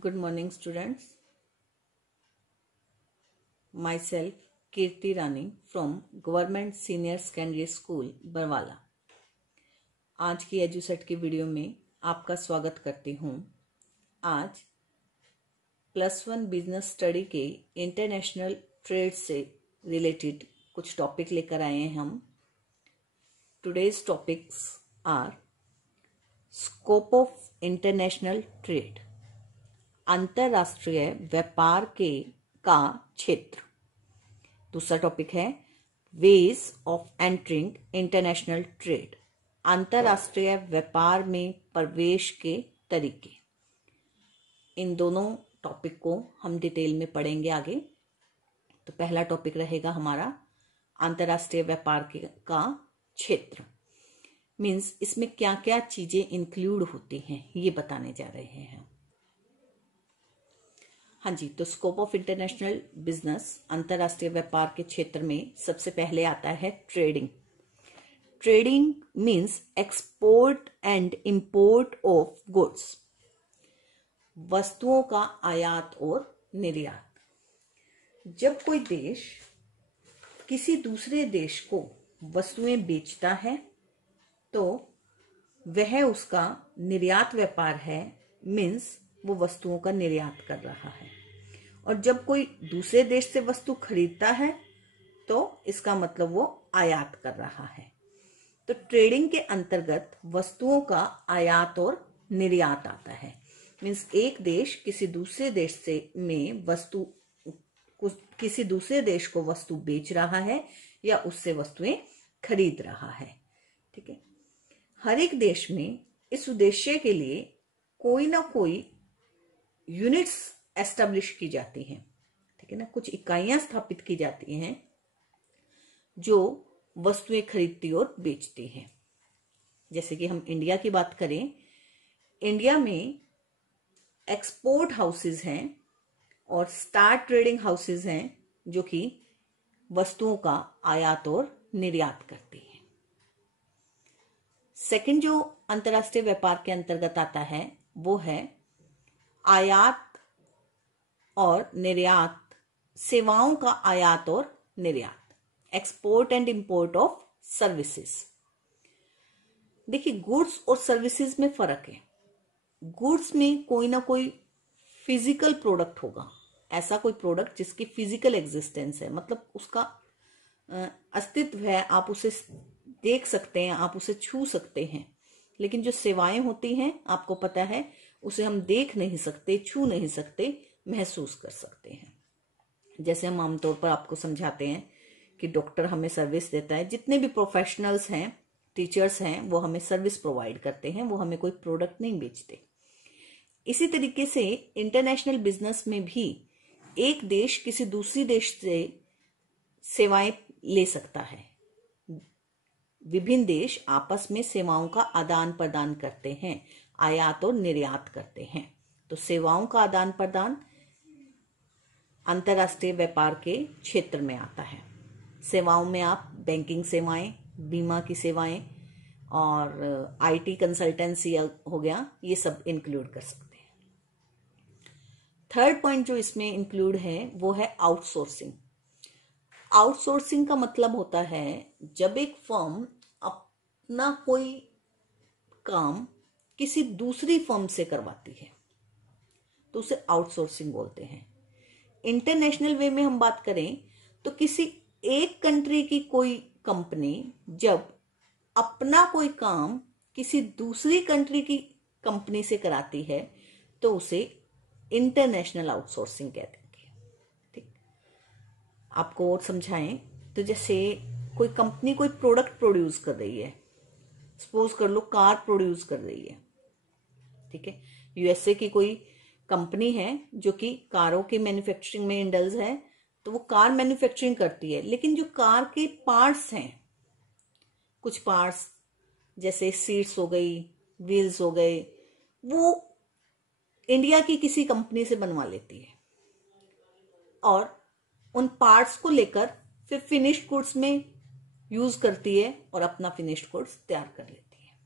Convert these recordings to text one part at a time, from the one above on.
Good morning, students. Myself, Kirti Rani from Government Senior Secondary School, Barwala. आज की Edusat की video में आपका स्वागत करती हूँ। आज +1 बिजनेस स्टडी के इंटरनेशनल ट्रेड से रिलेटेड कुछ टॉपिक लेकर आए हैं हम। Today's topics are scope of international trade, अंतरराष्ट्रीय व्यापार का क्षेत्र। दूसरा टॉपिक है ways of entering international trade, अंतरराष्ट्रीय व्यापार में प्रवेश के तरीके। इन दोनों टॉपिक को हम डिटेल में पढ़ेंगे आगे। तो पहला टॉपिक रहेगा हमारा अंतरराष्ट्रीय व्यापार का क्षेत्र। मीन्स इसमें क्या क्या चीजें इंक्लूड होती हैं ये बताने जा रहे हैं। हाँ जी, तो स्कोप ऑफ इंटरनेशनल बिजनेस, अंतरराष्ट्रीय व्यापार के क्षेत्र में सबसे पहले आता है trading. Trading means export and import of goods, वस्तुओं का आयात और निर्यात। जब कोई देश किसी दूसरे देश को वस्तुएं बेचता है तो वह उसका निर्यात व्यापार है, मीन्स वो वस्तुओं का निर्यात कर रहा है। और जब कोई दूसरे देश से वस्तु खरीदता है तो इसका मतलब वो आयात कर रहा है। तो ट्रेडिंग के अंतर्गत वस्तुओं का आयात और निर्यात आता है। मीन्स एक देश किसी दूसरे देश को वस्तु बेच रहा है या उससे वस्तुएं खरीद रहा है। ठीक है, हर एक देश में इस उद्देश्य के लिए कोई ना कोई यूनिट्स एस्टेब्लिश की जाती हैं। ठीक है ना, कुछ इकाइयां स्थापित की जाती हैं जो वस्तुएं खरीदती और बेचती हैं। जैसे कि हम इंडिया की बात करें, इंडिया में एक्सपोर्ट हाउसेज हैं और स्टार ट्रेडिंग हाउसेज हैं जो कि वस्तुओं का आयात और निर्यात करती हैं। सेकंड जो अंतरराष्ट्रीय व्यापार के अंतर्गत आता है वो है आयात और निर्यात, सेवाओं का आयात और निर्यात, export and import of services. देखिए, गुड्स और सर्विसेज में फर्क है। गुड्स में कोई ना कोई फिजिकल प्रोडक्ट होगा, ऐसा कोई प्रोडक्ट जिसकी फिजिकल एग्जिस्टेंस है, मतलब उसका अस्तित्व है, आप उसे देख सकते हैं, आप उसे छू सकते हैं। लेकिन जो सेवाएं होती हैं, आपको पता है, उसे हम देख नहीं सकते, छू नहीं सकते, महसूस कर सकते हैं। जैसे हम आमतौर पर आपको समझाते हैं कि डॉक्टर हमें सर्विस देता है, जितने भी प्रोफेशनल्स हैं, टीचर्स हैं, वो हमें सर्विस प्रोवाइड करते हैं, वो हमें कोई प्रोडक्ट नहीं बेचते। इसी तरीके से इंटरनेशनल बिजनेस में भी एक देश किसी दूसरी देश से सेवाएं ले सकता है। विभिन्न देश आपस में सेवाओं का आदान प्रदान करते हैं, आयात और निर्यात करते हैं। तो सेवाओं का आदान प्रदान अंतरराष्ट्रीय व्यापार के क्षेत्र में आता है। सेवाओं में आप बैंकिंग सेवाएं, बीमा की सेवाएं और आईटी कंसल्टेंसी हो गया, ये सब इंक्लूड कर सकते हैं। थर्ड पॉइंट जो इसमें इंक्लूड है वो है आउटसोर्सिंग। आउटसोर्सिंग का मतलब होता है जब एक फर्म अपना कोई काम किसी दूसरी फर्म से करवाती है तो उसे आउटसोर्सिंग बोलते हैं। इंटरनेशनल वे में हम बात करें तो किसी एक कंट्री की कोई कंपनी जब अपना कोई काम किसी दूसरी कंट्री की कंपनी से कराती है तो उसे इंटरनेशनल आउटसोर्सिंग कहते हैं। ठीक, आपको और समझाएं तो जैसे कोई कंपनी कोई प्रोडक्ट प्रोड्यूस कर रही है, सपोज कर लो कार प्रोड्यूस कर रही है। ठीक है, यूएसए की कोई कंपनी है जो कि कारों की मैन्युफैक्चरिंग में इंडल्ज है, तो वो कार मैन्युफैक्चरिंग करती है। लेकिन जो कार के पार्ट्स हैं, कुछ पार्ट्स जैसे सीट्स हो गई, व्हील्स हो गए, वो इंडिया की किसी कंपनी से बनवा लेती है और उन पार्ट्स को लेकर फिर फिनिश्ड गुड्स में यूज करती है और अपना फिनिश्ड गुड्स तैयार कर लेती है।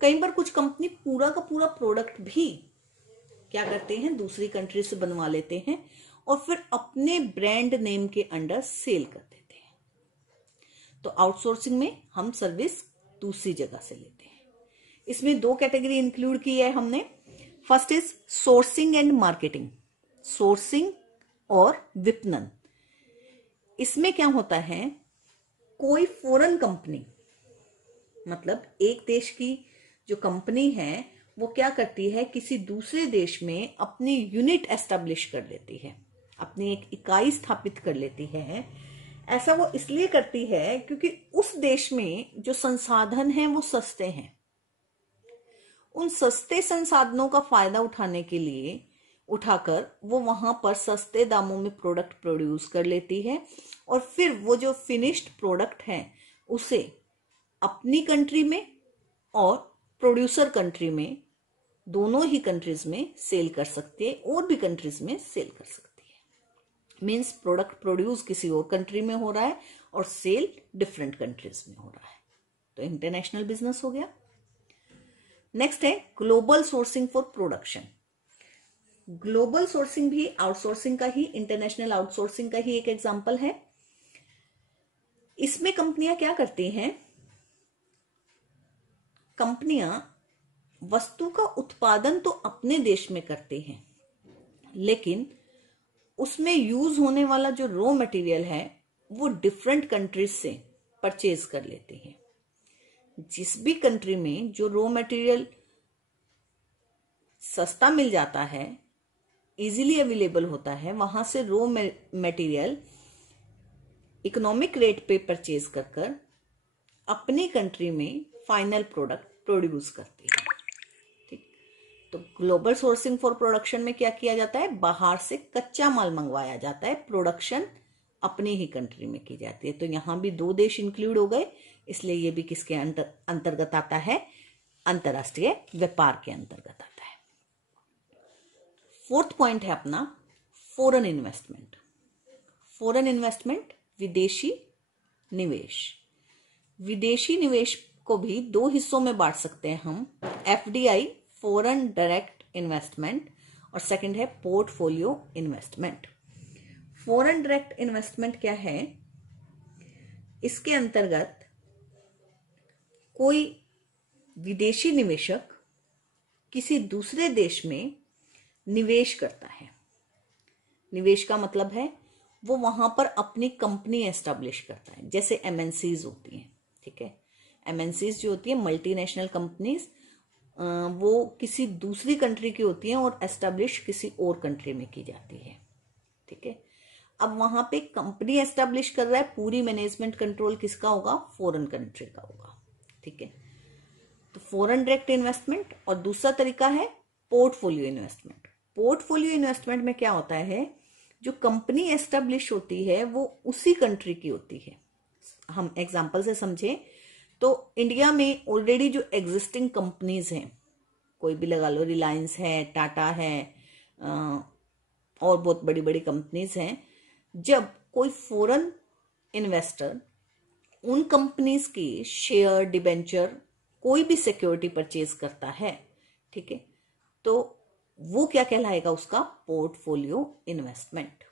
कई बार कुछ कंपनी पूरा का पूरा प्रोडक्ट भी क्या करते हैं, दूसरी कंट्री से बनवा लेते हैं और फिर अपने ब्रांड नेम के अंडर सेल कर देते हैं। तो आउटसोर्सिंग में हम सर्विस दूसरी जगह से लेते हैं। इसमें 2 कैटेगरी इंक्लूड की है हमने। First is sourcing and marketing, sourcing और विपणन। इसमें क्या होता है, कोई फॉरेन कंपनी, मतलब एक देश की जो कंपनी है वो क्या करती है, किसी दूसरे देश में अपनी यूनिट एस्टेब्लिश कर लेती है, अपनी एक इकाई स्थापित कर लेती है। ऐसा वो इसलिए करती है क्योंकि उस देश में जो संसाधन हैं वो सस्ते हैं। उन सस्ते संसाधनों का फायदा उठाकर वो वहां पर सस्ते दामों में प्रोडक्ट प्रोड्यूस कर लेती है और फिर वो जो फिनिश्ड प्रोडक्ट है उसे अपनी कंट्री में और प्रोड्यूसर कंट्री में, दोनों ही कंट्रीज में सेल कर सकती है और भी कंट्रीज में सेल कर सकती है। मींस प्रोडक्ट प्रोड्यूस किसी और कंट्री में हो रहा है और सेल डिफरेंट कंट्रीज में हो रहा है। तो इंटरनेशनल बिजनेस हो गया। नेक्स्ट है global sourcing for production. Global sourcing भी आउटसोर्सिंग का ही, इंटरनेशनल आउटसोर्सिंग का ही एक एग्जांपल है। इसमें कंपनियां क्या करती हैं, कंपनियां वस्तु का उत्पादन तो अपने देश में करते हैं, लेकिन उसमें यूज होने वाला जो रॉ मटेरियल है वो डिफरेंट कंट्रीज से परचेज कर लेते हैं। जिस भी कंट्री में जो रॉ मटेरियल सस्ता मिल जाता है, इजीली अवेलेबल होता है, वहां से रॉ मटेरियल इकोनॉमिक रेट पे परचेज कर अपनी कंट्री में फाइनल प्रोडक्ट प्रोड्यूस करती है। ठीक, तो ग्लोबल सोर्सिंग फॉर प्रोडक्शन में क्या किया जाता है, बाहर से कच्चा माल मंगवाया जाता है, प्रोडक्शन अपनी ही कंट्री में की जाती है। तो यहां भी 2 देश इंक्लूड हो गए, इसलिए ये भी किसके अंतर्गत आता है, अंतरराष्ट्रीय व्यापार के अंतर्गत आता है। 4th पॉइंट है अपना फॉरेन इन्वेस्टमेंट। फॉरेन इन्वेस्टमेंट, विदेशी निवेश। विदेशी निवेश को भी 2 हिस्सों में बांट सकते हैं हम, एफडीआई फॉरेन डायरेक्ट इन्वेस्टमेंट और सेकंड है portfolio investment. Foreign direct investment क्या है, इसके अंतर्गत कोई विदेशी निवेशक किसी दूसरे देश में निवेश करता है। निवेश का मतलब है वो वहां पर अपनी कंपनी एस्टेब्लिश करता है, जैसे एमएनसीज होती हैं। ठीक है, एमएनसीज जो होती है मल्टीनेशनल कंपनीज, वो किसी दूसरी कंट्री की होती हैं और एस्टेब्लिश किसी और कंट्री में की जाती है। ठीक है, अब वहां पे कंपनी एस्टेब्लिश कर रहा है, पूरी मैनेजमेंट कंट्रोल किसका होगा, फॉरेन कंट्री का होगा। ठीक है, तो फॉरेन डायरेक्ट इन्वेस्टमेंट। और दूसरा तरीका है पोर्टफोलियो इन्वेस्टमेंट। पोर्टफोलियो इन्वेस्टमेंट में क्या होता है, जो कंपनी एस्टेब्लिश होती है वो उसी कंट्री की होती है। हम एग्जांपल से समझें तो इंडिया में ऑलरेडी जो एग्जिस्टिंग कंपनीज हैं, कोई भी लगा लो, रिलायंस है, टाटा है, और बहुत बड़ी बड़ी कंपनीज हैं। जब कोई फॉरेन इन्वेस्टर उन कंपनीज की शेयर, डिबेंचर, कोई भी सिक्योरिटी परचेज करता है, ठीक है, तो वो क्या कहलाएगा, उसका पोर्टफोलियो इन्वेस्टमेंट।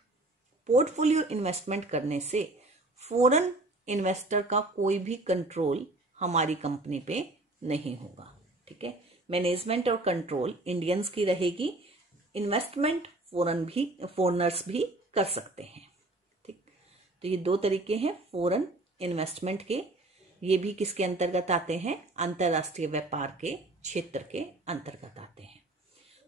पोर्टफोलियो इन्वेस्टमेंट करने से फॉरेन इन्वेस्टर का कोई भी कंट्रोल हमारी कंपनी पे नहीं होगा। ठीक है, मैनेजमेंट और कंट्रोल इंडियंस की रहेगी, इन्वेस्टमेंट फॉरेनर्स भी कर सकते हैं। ठीक, तो ये 2 तरीके हैं फॉरेन इन्वेस्टमेंट के। ये भी किसके अंतर्गत आते हैं, अंतरराष्ट्रीय व्यापार के क्षेत्र के अंतर्गत आते हैं।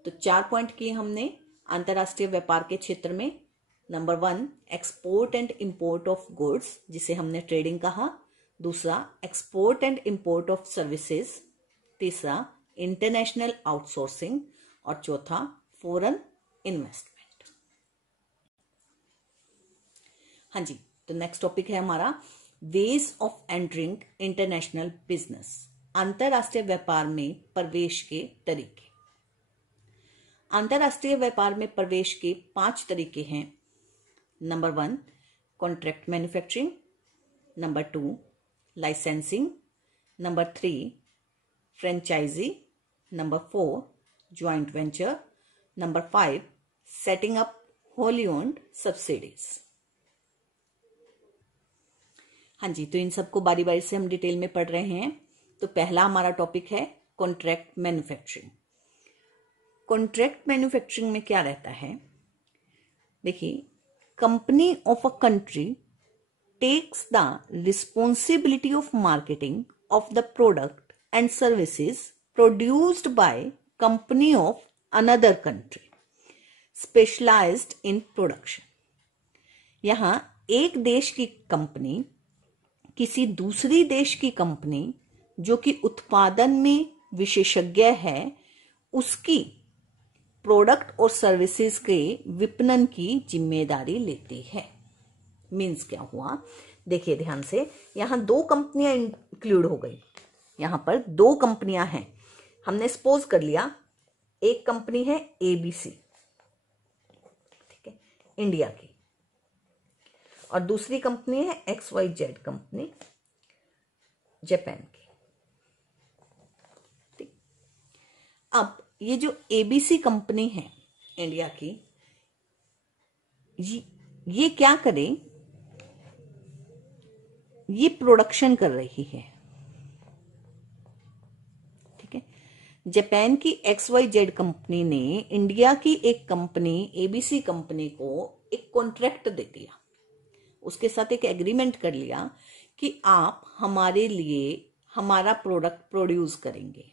तो 4 पॉइंट किए हमने अंतरराष्ट्रीय व्यापार के क्षेत्र में। Number 1 export and import of goods, जिसे हमने ट्रेडिंग कहा। दूसरा export and import of services. तीसरा इंटरनेशनल आउटसोर्सिंग और चौथा फॉरेन इन्वेस्टमेंट। हाँ जी, तो नेक्स्ट टॉपिक है हमारा veg of entering international business, अंतरराष्ट्रीय व्यापार में प्रवेश के तरीके। अंतरराष्ट्रीय व्यापार में प्रवेश के 5 तरीके हैं। Number 1 contract manufacturing, number 2 licensing, number 3 franchisee, number 4 joint venture, number 5, setting up wholly owned subsidies. हाँ जी, तो इन सबको बारी बारी से हम डिटेल में पढ़ रहे हैं। तो पहला हमारा टॉपिक है कॉन्ट्रैक्ट मैन्युफैक्चरिंग। कॉन्ट्रैक्ट मैन्युफैक्चरिंग में क्या रहता है, देखिए, company of a country takes the responsibility of marketing of the product and services produced by company of another country specialized in production। यहां एक देश की कंपनी किसी दूसरी देश की कंपनी जो कि उत्पादन में विशेषज्ञ है उसकी प्रोडक्ट और सर्विसेज के विपणन की जिम्मेदारी लेती है। मीन्स क्या हुआ, देखिए ध्यान से, यहां 2 कंपनियां इंक्लूड हो गई। यहां पर 2 कंपनियां हैं। हमने सपोज कर लिया एक कंपनी है एबीसी, ठीक है, इंडिया की, और दूसरी कंपनी है XYZ कंपनी, जापान की। ठीक, अब ये जो एबीसी कंपनी है इंडिया की, ये क्या करे, ये प्रोडक्शन कर रही है, ठीक है। जापान की XYZ कंपनी ने इंडिया की एक कंपनी एबीसी कंपनी को एक कॉन्ट्रैक्ट दे दिया, उसके साथ एक एग्रीमेंट कर लिया कि आप हमारे लिए हमारा प्रोडक्ट प्रोड्यूस करेंगे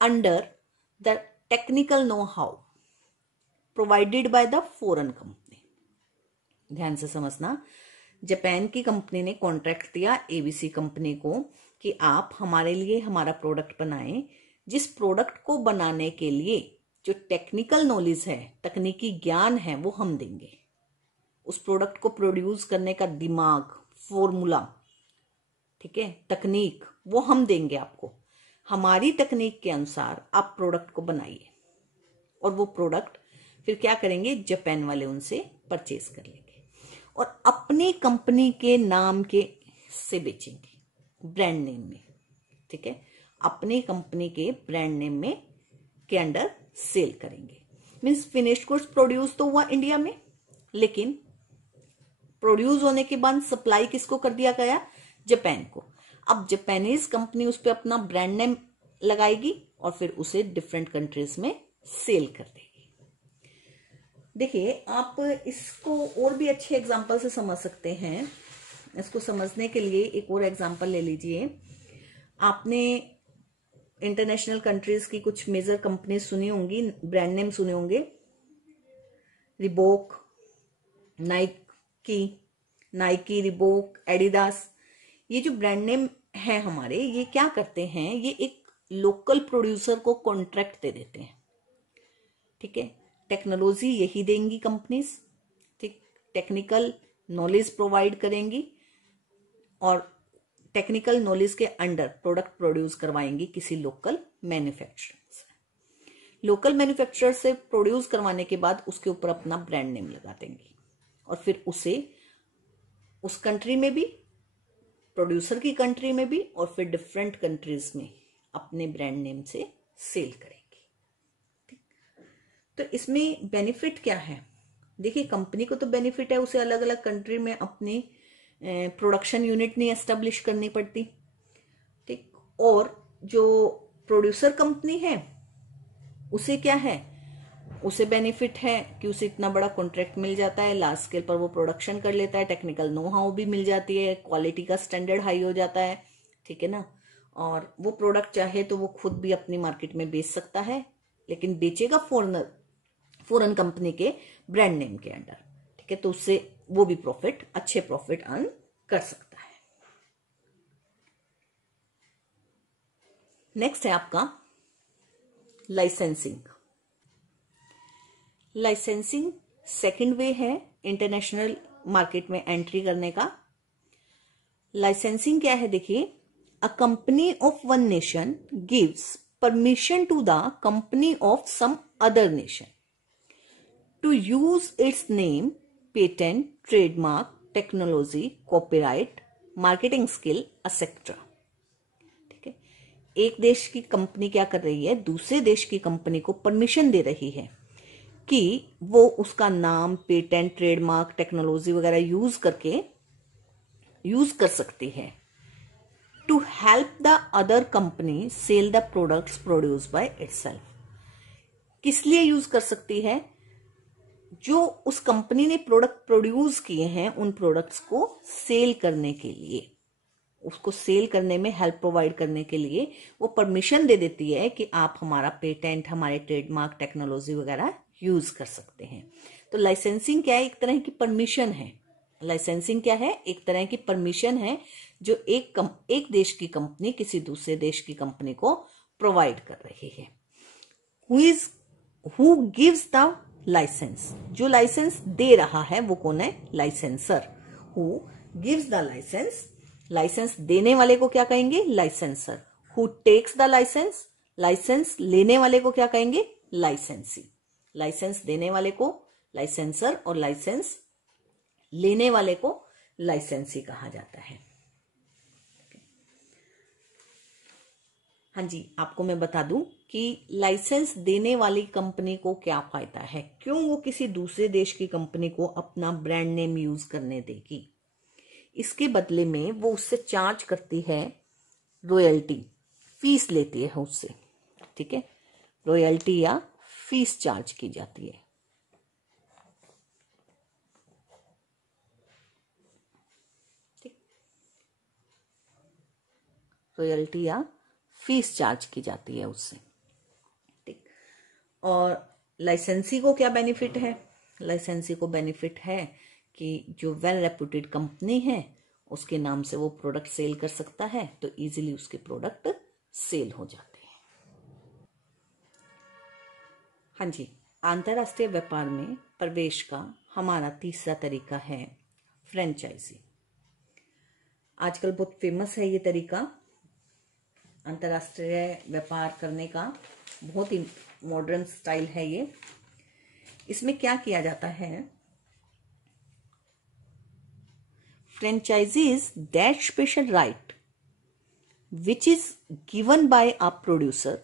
under the technical know how provided by the foreign company. ध्यान से समझना, जापान की कंपनी ने कॉन्ट्रैक्ट दिया एबीसी कंपनी को कि आप हमारे लिए हमारा प्रोडक्ट बनाएं, जिस प्रोडक्ट को बनाने के लिए जो टेक्निकल नॉलेज है, तकनीकी ज्ञान है, वो हम देंगे। उस प्रोडक्ट को प्रोड्यूस करने का दिमाग, फॉर्मूला, ठीक है, तकनीक, वो हम देंगे आपको। हमारी तकनीक के अनुसार आप प्रोडक्ट को बनाइए, और वो प्रोडक्ट फिर क्या करेंगे, जापान वाले उनसे परचेज कर लेंगे और अपनी कंपनी के नाम के से बेचेंगे, ब्रांड नेम में, ठीक है, अपनी कंपनी के ब्रांड नेम में के अंडर सेल करेंगे। मीन्स फिनिश्ड गुड्स प्रोड्यूस तो हुआ इंडिया में, लेकिन प्रोड्यूस होने के बाद सप्लाई किसको कर दिया गया, जापान को। अब जापानीज कंपनी उस पर अपना ब्रांड नेम लगाएगी और फिर उसे डिफरेंट कंट्रीज में सेल कर देगी। देखिए, आप इसको और भी अच्छे एग्जांपल से समझ सकते हैं। इसको समझने के लिए एक और एग्जांपल ले लीजिए। आपने इंटरनेशनल कंट्रीज की कुछ मेजर कंपनी सुनी होंगी, ब्रांड नेम सुने होंगे, रिबोक, नाइकी, रिबोक, एडिडास। ये जो ब्रांड नेम है हमारे, ये क्या करते हैं, ये एक लोकल प्रोड्यूसर को कॉन्ट्रैक्ट दे देते हैं, ठीक है। टेक्नोलॉजी यही देंगी कंपनीज, ठीक, टेक्निकल नॉलेज प्रोवाइड करेंगी और टेक्निकल नॉलेज के अंडर प्रोडक्ट प्रोड्यूस करवाएंगी किसी लोकल मैन्युफैक्चरर से। लोकल मैन्युफैक्चरर से प्रोड्यूस करवाने के बाद उसके ऊपर अपना ब्रांड नेम लगा देंगी और फिर उसे उस कंट्री में भी, प्रोड्यूसर की कंट्री में भी, और फिर डिफरेंट कंट्रीज में अपने ब्रांड नेम से सेल करेंगे। ठीक, तो इसमें बेनिफिट क्या है, देखिए, कंपनी को तो बेनिफिट है, उसे अलग अलग कंट्री में अपनी प्रोडक्शन यूनिट नहीं एस्टेब्लिश करनी पड़ती, ठीक। और जो प्रोड्यूसर कंपनी है उसे क्या है, उसे बेनिफिट है कि उसे इतना बड़ा कॉन्ट्रैक्ट मिल जाता है, लार्ज स्केल पर वो प्रोडक्शन कर लेता है, टेक्निकल नो हाउ भी मिल जाती है, क्वालिटी का स्टैंडर्ड हाई हो जाता है, ठीक है ना। और वो प्रोडक्ट चाहे तो वो खुद भी अपनी मार्केट में बेच सकता है, लेकिन बेचेगा फॉरेन कंपनी के ब्रांड नेम के अंडर, ठीक है। तो उससे वो भी अच्छे प्रॉफिट अर्न कर सकता है। नेक्स्ट है आपका लाइसेंसिंग। लाइसेंसिंग सेकंड वे है इंटरनेशनल मार्केट में एंट्री करने का। लाइसेंसिंग क्या है, देखिए, a company of one nation gives permission to the company of some other nation to use its name, patent, trademark, technology, copyright, marketing skill, etcetera, ठीक है। एक देश की कंपनी क्या कर रही है, दूसरे देश की कंपनी को परमिशन दे रही है कि वो उसका नाम, पेटेंट, ट्रेडमार्क, टेक्नोलॉजी वगैरह यूज कर सकती है to help the other company sell the products produce by itself. किस लिए यूज कर सकती है? जो उस कंपनी ने प्रोडक्ट प्रोड्यूस किए हैं उन प्रोडक्ट्स को सेल करने के लिए, उसको सेल करने में हेल्प प्रोवाइड करने के लिए वो परमिशन दे देती है कि आप हमारा पेटेंट, हमारे ट्रेडमार्क, टेक्नोलॉजी वगैरह यूज कर सकते हैं। तो लाइसेंसिंग क्या है? एक तरह की परमिशन है। लाइसेंसिंग क्या है? एक तरह की परमिशन है जो एक देश की कंपनी किसी दूसरे देश की कंपनी को प्रोवाइड कर रही है। Who gives the license? जो लाइसेंस दे रहा है वो कौन है? Licensor. Who gives the license? License देने वाले को क्या कहेंगे? Licensor. Who takes the license? License लेने वाले को क्या कहेंगे? लाइसेंसी। लाइसेंस देने वाले को लाइसेंसर और लाइसेंस लेने वाले को लाइसेंसी कहा जाता है। हाँ जी, आपको मैं बता दूं कि लाइसेंस देने वाली कंपनी को क्या फायदा है, क्यों वो किसी दूसरे देश की कंपनी को अपना ब्रांड नेम यूज करने देगी। इसके बदले में वो उससे चार्ज करती है रॉयल्टी, फीस लेती है उससे, ठीक है, रॉयल्टी या फीस चार्ज की जाती है। ठीक, रॉयल्टी या फीस चार्ज की जाती है उससे। ठीक, और लाइसेंसी को क्या बेनिफिट है? लाइसेंसी को बेनिफिट है कि जो वेल रेप्यूटेड कंपनी है उसके नाम से वो प्रोडक्ट सेल कर सकता है, तो इजीली उसके प्रोडक्ट सेल हो जाते हैं। हाँ जी, अंतरराष्ट्रीय व्यापार में प्रवेश का हमारा तीसरा तरीका है फ्रेंचाइजी। आजकल बहुत फेमस है ये तरीका अंतरराष्ट्रीय व्यापार करने का, बहुत ही मॉडर्न स्टाइल है ये। इसमें क्या किया जाता है? Franchisee is that special right which is given by a producer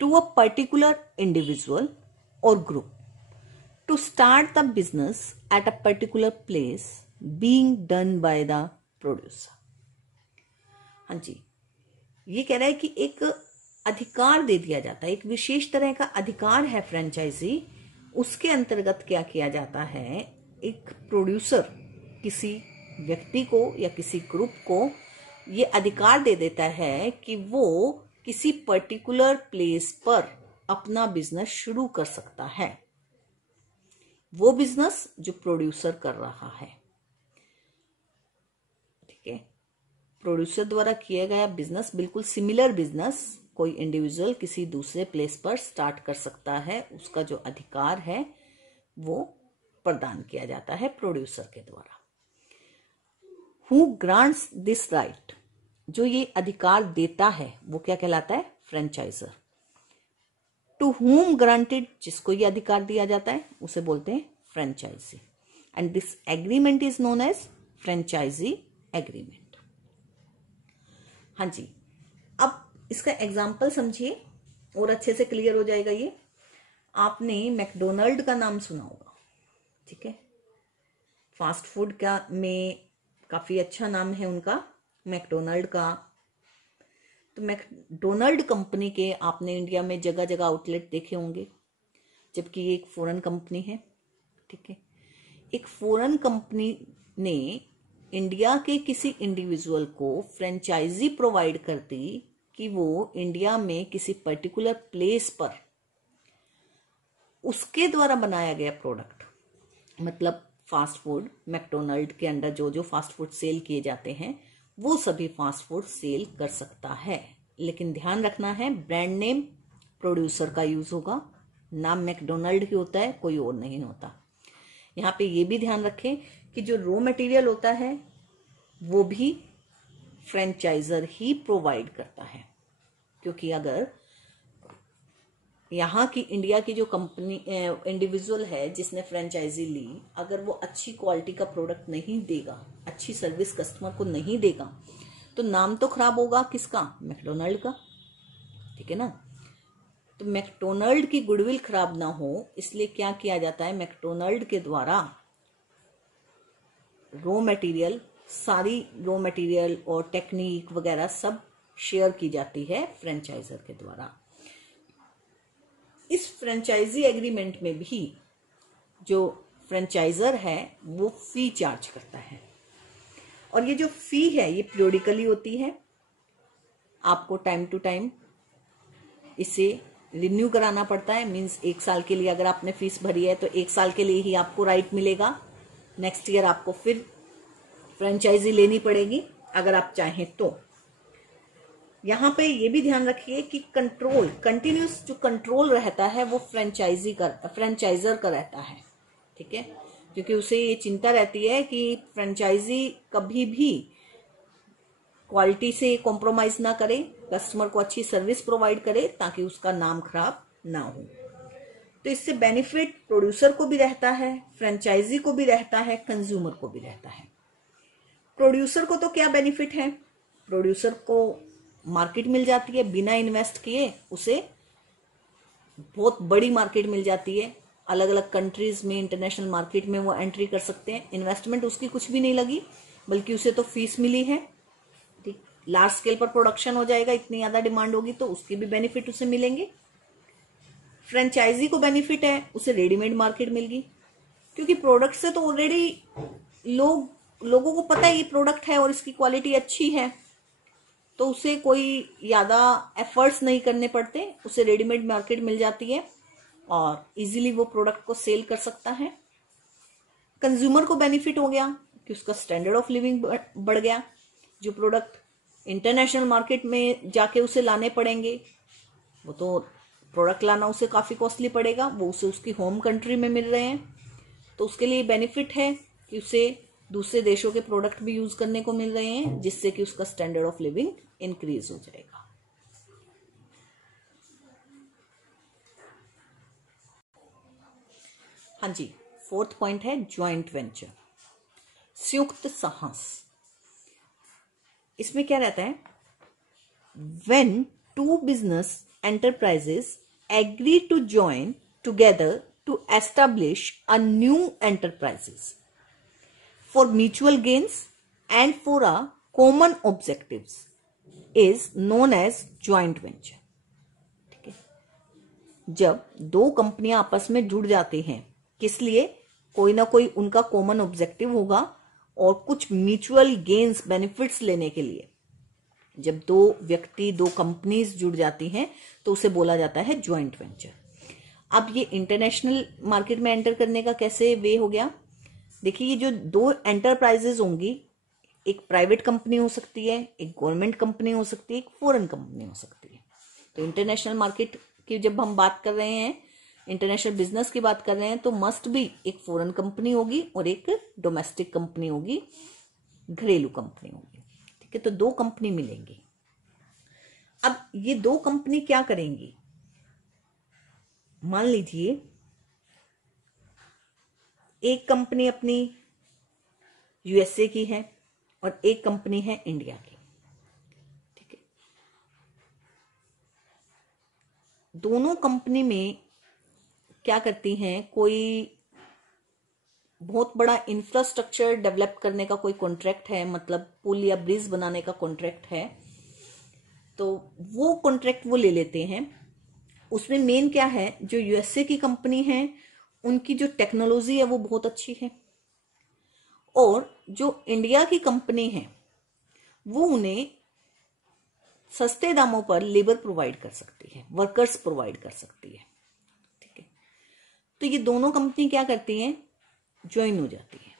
to a particular individual और group to start the business at a particular place being done by the producer। हाँ जी, ये कह रहा है कि एक अधिकार दे दिया जाता है, एक विशेष तरह का अधिकार है फ्रेंचाइजी। उसके अंतर्गत क्या किया जाता है? एक प्रोड्यूसर किसी व्यक्ति को या किसी ग्रुप को ये अधिकार दे देता है कि वो किसी पर्टिकुलर प्लेस पर अपना बिजनेस शुरू कर सकता है, वो बिजनेस जो प्रोड्यूसर कर रहा है। ठीक है, प्रोड्यूसर द्वारा किया गया बिजनेस, बिल्कुल सिमिलर बिजनेस कोई इंडिविजुअल किसी दूसरे प्लेस पर स्टार्ट कर सकता है, उसका जो अधिकार है वो प्रदान किया जाता है प्रोड्यूसर के द्वारा। Who grants this right? जो ये अधिकार देता है वो क्या कहलाता है? फ्रेंचाइजर। To whom granted? जिसको ये अधिकार दिया जाता है उसे बोलते हैं franchisee. And this agreement is known as franchisee agreement. हाँ जी, अब इसका एग्जाम्पल समझिए और अच्छे से क्लियर हो जाएगा ये। आपने मैकडोनल्ड का नाम सुना होगा, ठीक है, फास्ट फूड का में काफी अच्छा नाम है उनका, मैकडोनल्ड का। तो मैकडोनल्ड कंपनी के आपने इंडिया में जगह जगह आउटलेट देखे होंगे, जबकि ये एक फॉरेन कंपनी है। ठीक है, एक फॉरेन कंपनी ने इंडिया के किसी इंडिविजुअल को फ्रेंचाइजी प्रोवाइड कर दी कि वो इंडिया में किसी पर्टिकुलर प्लेस पर उसके द्वारा बनाया गया प्रोडक्ट, मतलब फास्ट फूड, मैकडोनल्ड के अंडर जो जो फास्ट फूड सेल किए जाते हैं वो सभी फास्ट फूड सेल कर सकता है। लेकिन ध्यान रखना है, ब्रांड नेम प्रोड्यूसर का यूज होगा, नाम मैकडोनल्ड ही होता है, कोई और नहीं होता। यहाँ पे ये भी ध्यान रखें कि जो रॉ मटेरियल होता है वो भी फ्रेंचाइजर ही प्रोवाइड करता है, क्योंकि अगर यहाँ की इंडिया की जो कंपनी इंडिविजुअल है जिसने फ्रेंचाइजी ली, अगर वो अच्छी क्वालिटी का प्रोडक्ट नहीं देगा, अच्छी सर्विस कस्टमर को नहीं देगा, तो नाम तो खराब होगा किसका? मैकडोनल्ड का। ठीक है ना। तो मैकडोनल्ड की गुडविल खराब ना हो इसलिए क्या किया जाता है, मैकडोनल्ड के द्वारा रॉ मटेरियल, सारी रॉ मटेरियल और टेक्निक वगैरह सब शेयर की जाती है फ्रेंचाइजर के द्वारा। इस फ्रेंचाइजी एग्रीमेंट में भी जो फ्रेंचाइजर है वो फी चार्ज करता है, और ये जो फी है ये पीरियोडिकली होती है। आपको टाइम टू टाइम इसे रिन्यू कराना पड़ता है। मींस 1 साल के लिए अगर आपने फीस भरी है तो 1 साल के लिए ही आपको राइट मिलेगा। नेक्स्ट ईयर आपको फिर फ्रेंचाइजी लेनी पड़ेगी अगर आप चाहें तो। यहाँ पे ये भी ध्यान रखिए कि कंट्रोल, कंटिन्यूस जो कंट्रोल रहता है वो फ्रेंचाइजर का रहता है, ठीक है, क्योंकि उसे ये चिंता रहती है कि फ्रेंचाइजी कभी भी क्वालिटी से कॉम्प्रोमाइज ना करे, कस्टमर को अच्छी सर्विस प्रोवाइड करे ताकि उसका नाम खराब ना हो। तो इससे बेनिफिट प्रोड्यूसर को भी रहता है, फ्रेंचाइजी को भी रहता है, कंज्यूमर को भी रहता है। प्रोड्यूसर को तो क्या बेनिफिट है, प्रोड्यूसर को मार्केट मिल जाती है, बिना इन्वेस्ट किए उसे बहुत बड़ी मार्केट मिल जाती है। अलग अलग कंट्रीज में, इंटरनेशनल मार्केट में वो एंट्री कर सकते हैं। इन्वेस्टमेंट उसकी कुछ भी नहीं लगी, बल्कि उसे तो फीस मिली है। ठीक, लार्ज स्केल पर प्रोडक्शन हो जाएगा, इतनी ज्यादा डिमांड होगी तो उसकी भी बेनिफिट उसे मिलेंगे। फ्रेंचाइजी को बेनिफिट है, उसे रेडीमेड मार्केट मिल गई, क्योंकि प्रोडक्ट से तो ऑलरेडी लोगों को पता है ये प्रोडक्ट है और इसकी क्वालिटी अच्छी है, तो उसे कोई ज्यादा एफर्ट्स नहीं करने पड़ते, उसे रेडीमेड मार्केट मिल जाती है और इजीली वो प्रोडक्ट को सेल कर सकता है। कंज्यूमर को बेनिफिट हो गया कि उसका स्टैंडर्ड ऑफ लिविंग बढ़ गया। जो प्रोडक्ट इंटरनेशनल मार्केट में जाके उसे लाने पड़ेंगे, वो तो प्रोडक्ट लाना उसे काफी कॉस्टली पड़ेगा, वो उसे उसकी होम कंट्री में मिल रहे हैं, तो उसके लिए बेनिफिट है कि उसे दूसरे देशों के प्रोडक्ट भी यूज करने को मिल रहे हैं, जिससे कि उसका स्टैंडर्ड ऑफ लिविंग इंक्रीज हो जाएगा। हाँ जी, 4th पॉइंट है ज्वाइंट वेंचर, संयुक्त साहस। इसमें क्या रहता है, when two business enterprises agree to join together to establish a new enterprises for mutual gains and for a common objectives is known as joint venture। ठीक है, जब दो कंपनियां आपस में जुड़ जाती हैं, किस लिए, कोई ना कोई उनका कॉमन ऑब्जेक्टिव होगा और कुछ म्यूचुअल गेन्स, बेनिफिट्स लेने के लिए जब दो व्यक्ति, दो कंपनीज जुड़ जाती हैं तो उसे बोला जाता है ज्वाइंट वेंचर। अब ये इंटरनेशनल मार्केट में एंटर करने का कैसे वे हो गया, देखिए ये जो दो एंटरप्राइजेज होंगी, एक प्राइवेट कंपनी हो सकती है, एक गवर्नमेंट कंपनी हो सकती है, एक फॉरेन कंपनी हो सकती है। तो इंटरनेशनल मार्केट की जब हम बात कर रहे हैं, इंटरनेशनल बिजनेस की बात कर रहे हैं, तो मस्ट भी एक फॉरेन कंपनी होगी और एक डोमेस्टिक कंपनी होगी, घरेलू कंपनी होगी। ठीक है, तो दो कंपनी मिलेंगी। अब ये दो कंपनी क्या करेंगी, मान लीजिए एक कंपनी अपनी यूएसए की है और एक कंपनी है इंडिया की। ठीक है, दोनों कंपनी में क्या करती हैं, कोई बहुत बड़ा इंफ्रास्ट्रक्चर डेवलप करने का कोई कॉन्ट्रैक्ट है, मतलब पुल या ब्रिज बनाने का कॉन्ट्रैक्ट है, तो वो कॉन्ट्रैक्ट वो ले लेते हैं। उसमें मेन क्या है, जो यूएसए की कंपनी है उनकी जो टेक्नोलॉजी है वो बहुत अच्छी है, और जो इंडिया की कंपनी है वो उन्हें सस्ते दामों पर लेबर प्रोवाइड कर सकती है, वर्कर्स प्रोवाइड कर सकती है। ठीक है, तो ये दोनों कंपनी क्या करती हैं, ज्वाइन हो जाती है,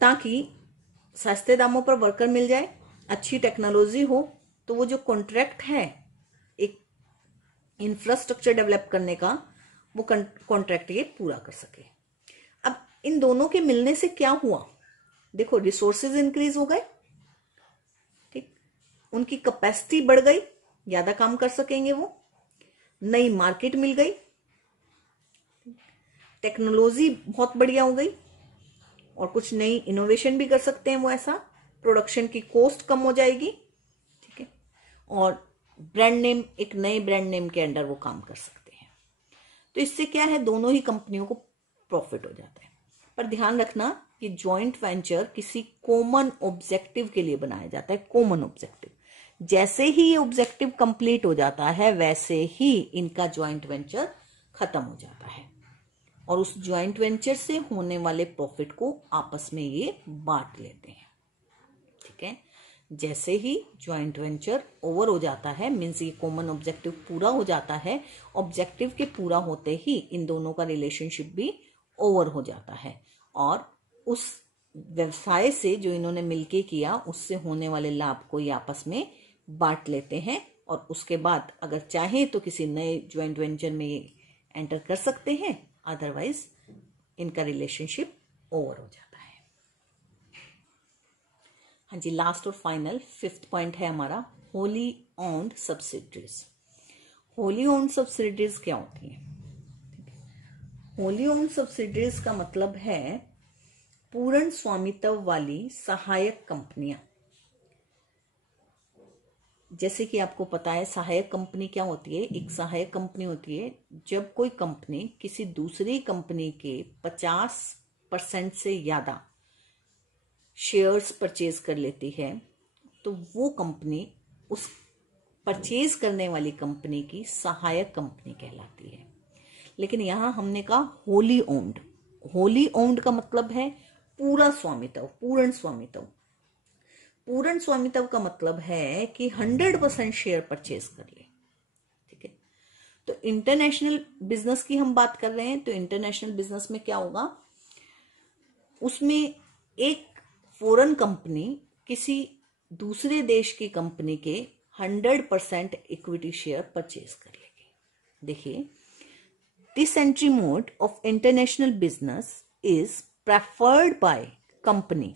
ताकि सस्ते दामों पर वर्कर मिल जाए, अच्छी टेक्नोलॉजी हो, तो वो जो कॉन्ट्रैक्ट है एक इंफ्रास्ट्रक्चर डेवलप करने का, वो कॉन्ट्रैक्ट ये पूरा कर सके। अब इन दोनों के मिलने से क्या हुआ, देखो रिसोर्सेज इंक्रीज हो गए, ठीक, उनकी कैपेसिटी बढ़ गई, ज्यादा काम कर सकेंगे वो, नई मार्केट मिल गई, टेक्नोलॉजी बहुत बढ़िया हो गई, और कुछ नई इनोवेशन भी कर सकते हैं वो, ऐसा प्रोडक्शन की कॉस्ट कम हो जाएगी। ठीक है, और ब्रांड नेम, एक नए ब्रांड नेम के अंडर वो काम कर सकते हैं। तो इससे क्या है, दोनों ही कंपनियों को प्रॉफिट हो जाता है। पर ध्यान रखना कि जॉइंट वेंचर किसी कॉमन ऑब्जेक्टिव के लिए बनाया जाता है, कॉमन ऑब्जेक्टिव। जैसे ही ये ऑब्जेक्टिव कंप्लीट हो जाता है वैसे ही इनका जॉइंट वेंचर खत्म हो जाता है और उस जॉइंट वेंचर से होने वाले प्रॉफिट को आपस में ये बांट लेते हैं। ठीक है, जैसे ही जॉइंट वेंचर ओवर हो जाता है, मीन्स ये कॉमन ऑब्जेक्टिव पूरा हो जाता है, ऑब्जेक्टिव के पूरा होते ही इन दोनों का रिलेशनशिप भी ओवर हो जाता है और उस व्यवसाय से जो इन्होंने मिलके किया उससे होने वाले लाभ को ये आपस में बांट लेते हैं और उसके बाद अगर चाहें तो किसी नए ज्वाइंट वेंचर में ये एंटर कर सकते हैं, अदरवाइज इनका रिलेशनशिप ओवर हो जाता है। हाँ जी, लास्ट और फाइनल 5th पॉइंट है हमारा wholly owned subsidiaries. Wholly owned subsidiaries क्या होती है? होली ओन्ड सब्सिडरीज का मतलब है पूर्ण स्वामित्व वाली सहायक कंपनियां। जैसे कि आपको पता है सहायक कंपनी क्या होती है। एक सहायक कंपनी होती है जब कोई कंपनी किसी दूसरी कंपनी के 50% से ज्यादा शेयर्स परचेज कर लेती है तो वो कंपनी उस परचेज करने वाली कंपनी की सहायक कंपनी कहलाती है। लेकिन यहां हमने कहा होली ओन्ड। होली ओन्ड का मतलब है पूरा स्वामित्व, पूर्ण स्वामित्व। पूर्ण स्वामित्व का मतलब है कि 100% शेयर परचेज कर ले। ठीक है, तो इंटरनेशनल बिजनेस की हम बात कर रहे हैं तो इंटरनेशनल बिजनेस में क्या होगा, उसमें एक फॉरेन कंपनी किसी दूसरे देश की कंपनी के 100% इक्विटी शेयर परचेज कर लेगी। देखिए, this entry mode of international business is preferred by company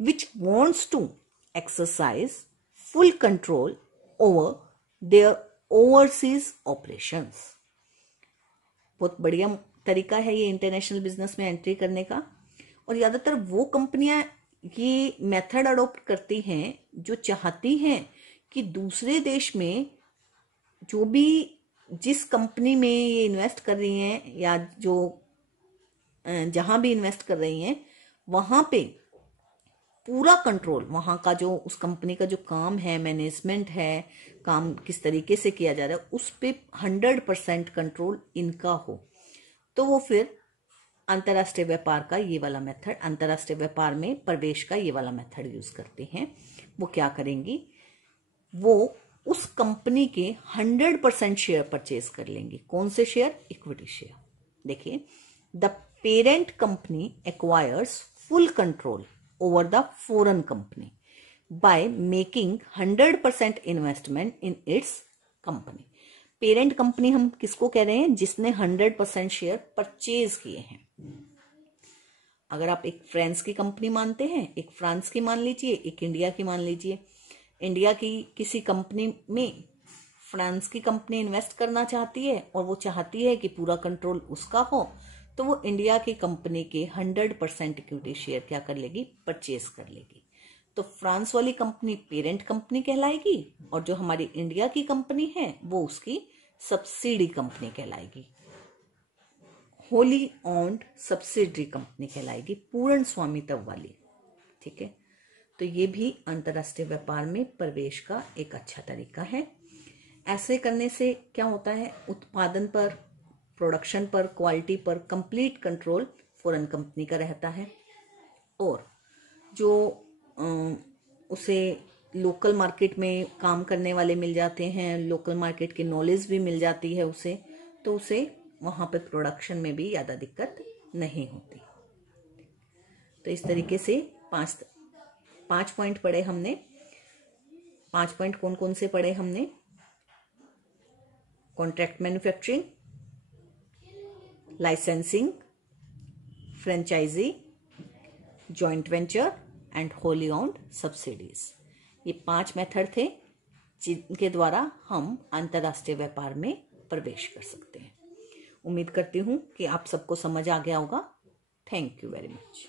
which wants to exercise full control over their overseas operations। बहुत बढ़िया तरीका है ये इंटरनेशनल बिजनेस में एंट्री करने का। और ज्यादातर वो कंपनियां ये मेथड अडॉप्ट करती हैं जो चाहती हैं कि दूसरे देश में जो भी जिस कंपनी में ये इन्वेस्ट कर रही हैं या जो जहां भी इन्वेस्ट कर रही हैं वहां पे पूरा कंट्रोल, वहां का जो उस कंपनी का जो काम है, मैनेजमेंट है, काम किस तरीके से किया जा रहा है, उस पे 100% कंट्रोल इनका हो। तो वो फिर अंतर्राष्ट्रीय व्यापार का ये वाला मेथड, अंतर्राष्ट्रीय व्यापार में प्रवेश का ये वाला मेथड यूज करते हैं। वो क्या करेंगी, वो उस कंपनी के 100% शेयर परचेज कर लेंगी। कौन से शेयर? Equity share. देखिए, the parent company acquires full control over the foreign company by making 100% investment in its company। Parent company हम किसको कह रहे हैं? जिसने 100% शेयर परचेज किए हैं। अगर आप एक फ्रांस की कंपनी मानते हैं, एक फ्रांस की मान लीजिए, एक इंडिया की मान लीजिए। इंडिया की किसी कंपनी में फ्रांस की कंपनी इन्वेस्ट करना चाहती है और वो चाहती है कि पूरा कंट्रोल उसका हो, तो वो इंडिया की कंपनी के 100% इक्विटी शेयर क्या कर लेगी? परचेज कर लेगी। तो फ्रांस वाली कंपनी पेरेंट कंपनी कहलाएगी और जो हमारी इंडिया की कंपनी है वो उसकी सब्सिडी कंपनी कहलाएगी, होली ओन्ड सब्सिडरी कंपनी कहलाएगी, पूर्ण स्वामित्व वाली। ठीक है, तो ये भी अंतर्राष्ट्रीय व्यापार में प्रवेश का एक अच्छा तरीका है। ऐसे करने से क्या होता है, उत्पादन पर, प्रोडक्शन पर, क्वालिटी पर कंप्लीट कंट्रोल फॉरेन कंपनी का रहता है और जो उसे लोकल मार्केट में काम करने वाले मिल जाते हैं, लोकल मार्केट की नॉलेज भी मिल जाती है उसे, तो उसे वहां पे प्रोडक्शन में भी ज़्यादा दिक्कत नहीं होती। तो इस तरीके से पांच पॉइंट पढ़े हमने। 5 पॉइंट कौन कौन से पढ़े हमने? Contract manufacturing, licensing, franchisee, joint venture and wholly owned subsidies. ये 5 मेथड थे जिनके द्वारा हम अंतर्राष्ट्रीय व्यापार में प्रवेश कर सकते हैं। उम्मीद करती हूं कि आप सबको समझ आ गया होगा। Thank you very much.